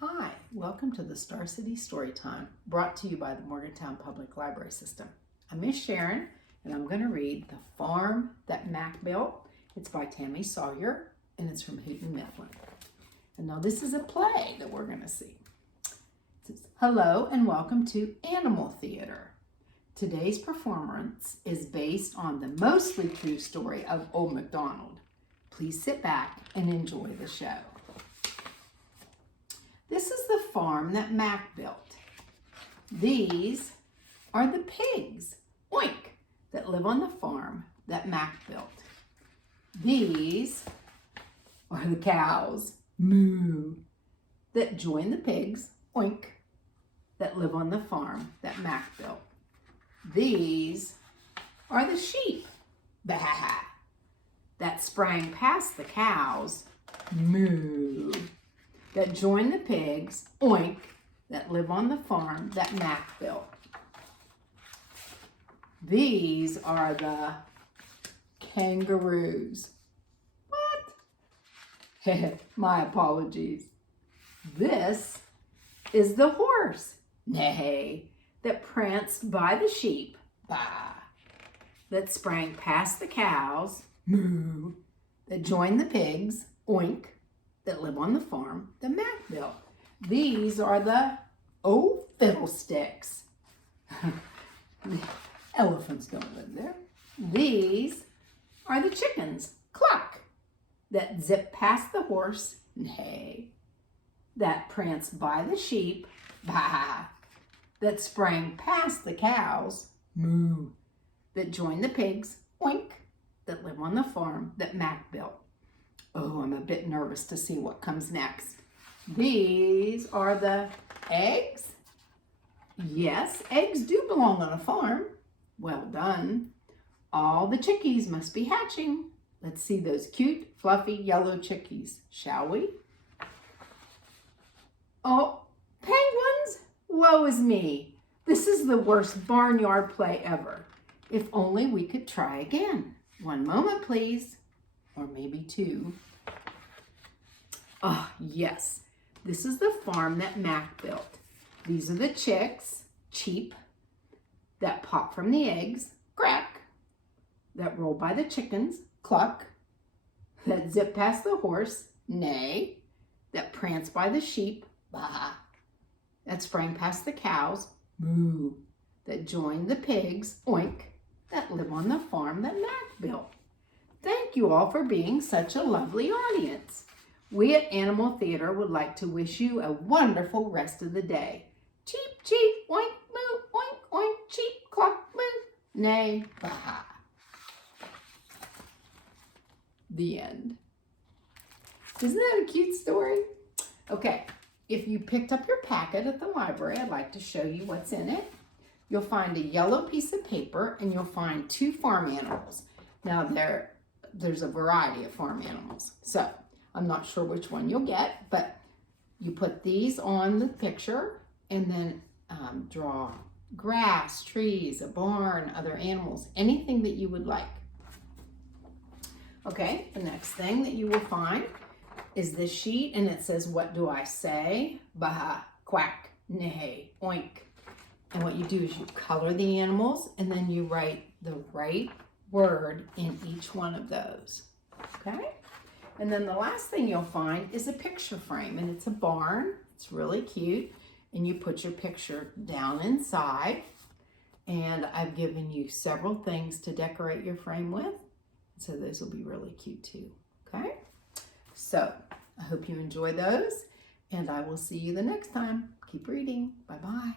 Hi, welcome to the Star City Storytime, brought to you by the Morgantown Public Library System. I'm Miss Sharon, and I'm going to read The Farm That Mac Built. It's by Tammi Sauer, and it's from Houghton Mifflin. And now this is a play that we're going to see. It says, hello and welcome to Animal Theater. Today's performance is based on the mostly true story of Old MacDonald. Please sit back and enjoy the show. This is the farm that Mac built. These are the pigs, oink, that live on the farm that Mac built. These are the cows, moo, that join the pigs, oink, that live on the farm that Mac built. These are the sheep, bah, that sprang past the cows, moo, that join the pigs, oink, that live on the farm that Mac built. These are the kangaroos. What? My apologies. This is the horse, neigh, that pranced by the sheep, bah, that sprang past the cows, moo, that joined the pigs, oink, that live on the farm that Mac built. These are the fiddlesticks. The elephants don't live there. These are the chickens, cluck, that zip past the horse, neigh, that prance by the sheep, bah, that sprang past the cows, moo, that joined the pigs, oink, that live on the farm that Mac built. Oh, I'm a bit nervous to see what comes next. These are the eggs. Yes, eggs do belong on a farm. Well done. All the chickies must be hatching. Let's see those cute, fluffy, yellow chickies, shall we? Oh, penguins? Woe is me. This is the worst barnyard play ever. If only we could try again. One moment, please. Or maybe two. Ah, yes. This is the farm that Mac built. These are the chicks, cheep, that pop from the eggs, crack, that roll by the chickens, cluck, that zip past the horse, neigh, that prance by the sheep, bah, that sprang past the cows, moo, that joined the pigs, oink, that live on the farm that Mac built. Thank you all for being such a lovely audience. We at Animal Theater would like to wish you a wonderful rest of the day. Cheep, cheep, oink, moo, oink, oink, cheep, cluck, moo, neigh, bah. The end. Isn't that a cute story? Okay, if you picked up your packet at the library, I'd like to show you what's in it. You'll find a yellow piece of paper and you'll find two farm animals. Now there's a variety of farm animals. So I'm not sure which one you'll get, but you put these on the picture and then draw grass, trees, a barn, other animals, anything that you would like. Okay, the next thing that you will find is this sheet and it says, what do I say? Bah, quack, neigh, oink. And what you do is you color the animals and then you write the right word in each one of those, okay? And then the last thing you'll find is a picture frame, and it's a barn. It's really cute, and you put your picture down inside, and I've given you several things to decorate your frame with, so those will be really cute too, okay? So I hope you enjoy those, and I will see you the next time. Keep reading. Bye-bye.